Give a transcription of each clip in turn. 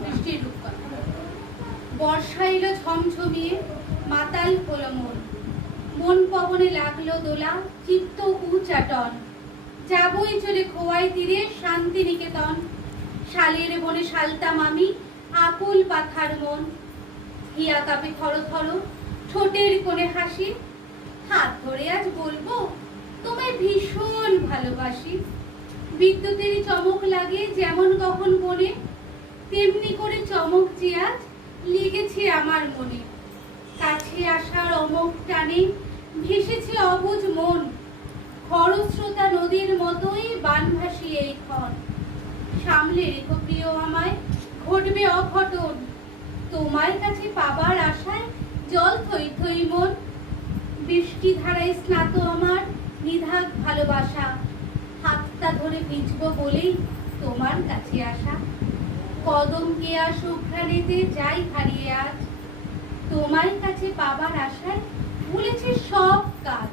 বৃষ্টির রূপকথা বর্ষা এলো ঝমঝমিয়ে মাতাল মন। মন পবনে লাগল দোলা, চিত্ত উচাটন। যাবই চলে খোয়াই তীরে শালের বনে আকুল পাথার মন। হিয়া কাপে থর থর, ঠোঁটের কোণে হাসি। হাত ধরে আজ বলব, তোমায় ভীষণ ভালোবাসি। বিদ্যুতের চমক লাগে যেমন কখন করে চমক যে লেগেছে আমার মনে। কাছে আসার অমক টানে ভেসেছে অবুজ মন। খরস্রোতা নদীর মতোই বানভাসী এই ক্ষণ। সামলে রেখো প্রিয় আমায়, ঘটবে অঘটন। তোমার কাছে পাবার আশায় জল থই থই মন। বৃষ্টি ধারায় স্নাত আমার নিধাক ভালোবাসা। হাতটা ধরে ভিজবো বলেই তোমার কাছে আসা। কদম কেয়া শুভ্রাণীতে যাই হারিয়ে আজ। তোমার কাছে পাবার আশায় ভুলেছে সব কাজ।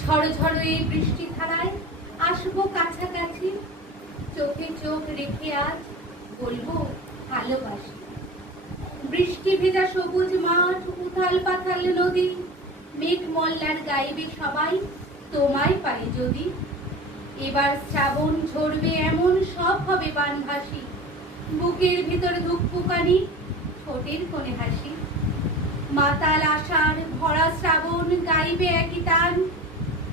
ঝড় ঝড় এই বৃষ্টি ধারায় আসব কাছাকাছি। চোখে চোখ রেখে আজ বলব ভালোবাসি। বৃষ্টি ভেজা সবুজ মাঠ, উথাল পাথাল নদী, মেঘ মল্লার গাইবে সবাই তোমায় পাই যদি। এবার শ্রাবণ ঝরবে এমন সব হবে বানভাসি। বুকের ভিতর ধুকপুকানি ঠোঁটের কোণে হাসি। মাতাল আশার ভরা শ্রাবণ গাইবে একই তান।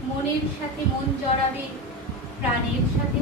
মনের সাথে মন জড়াবে, প্রাণের সাথে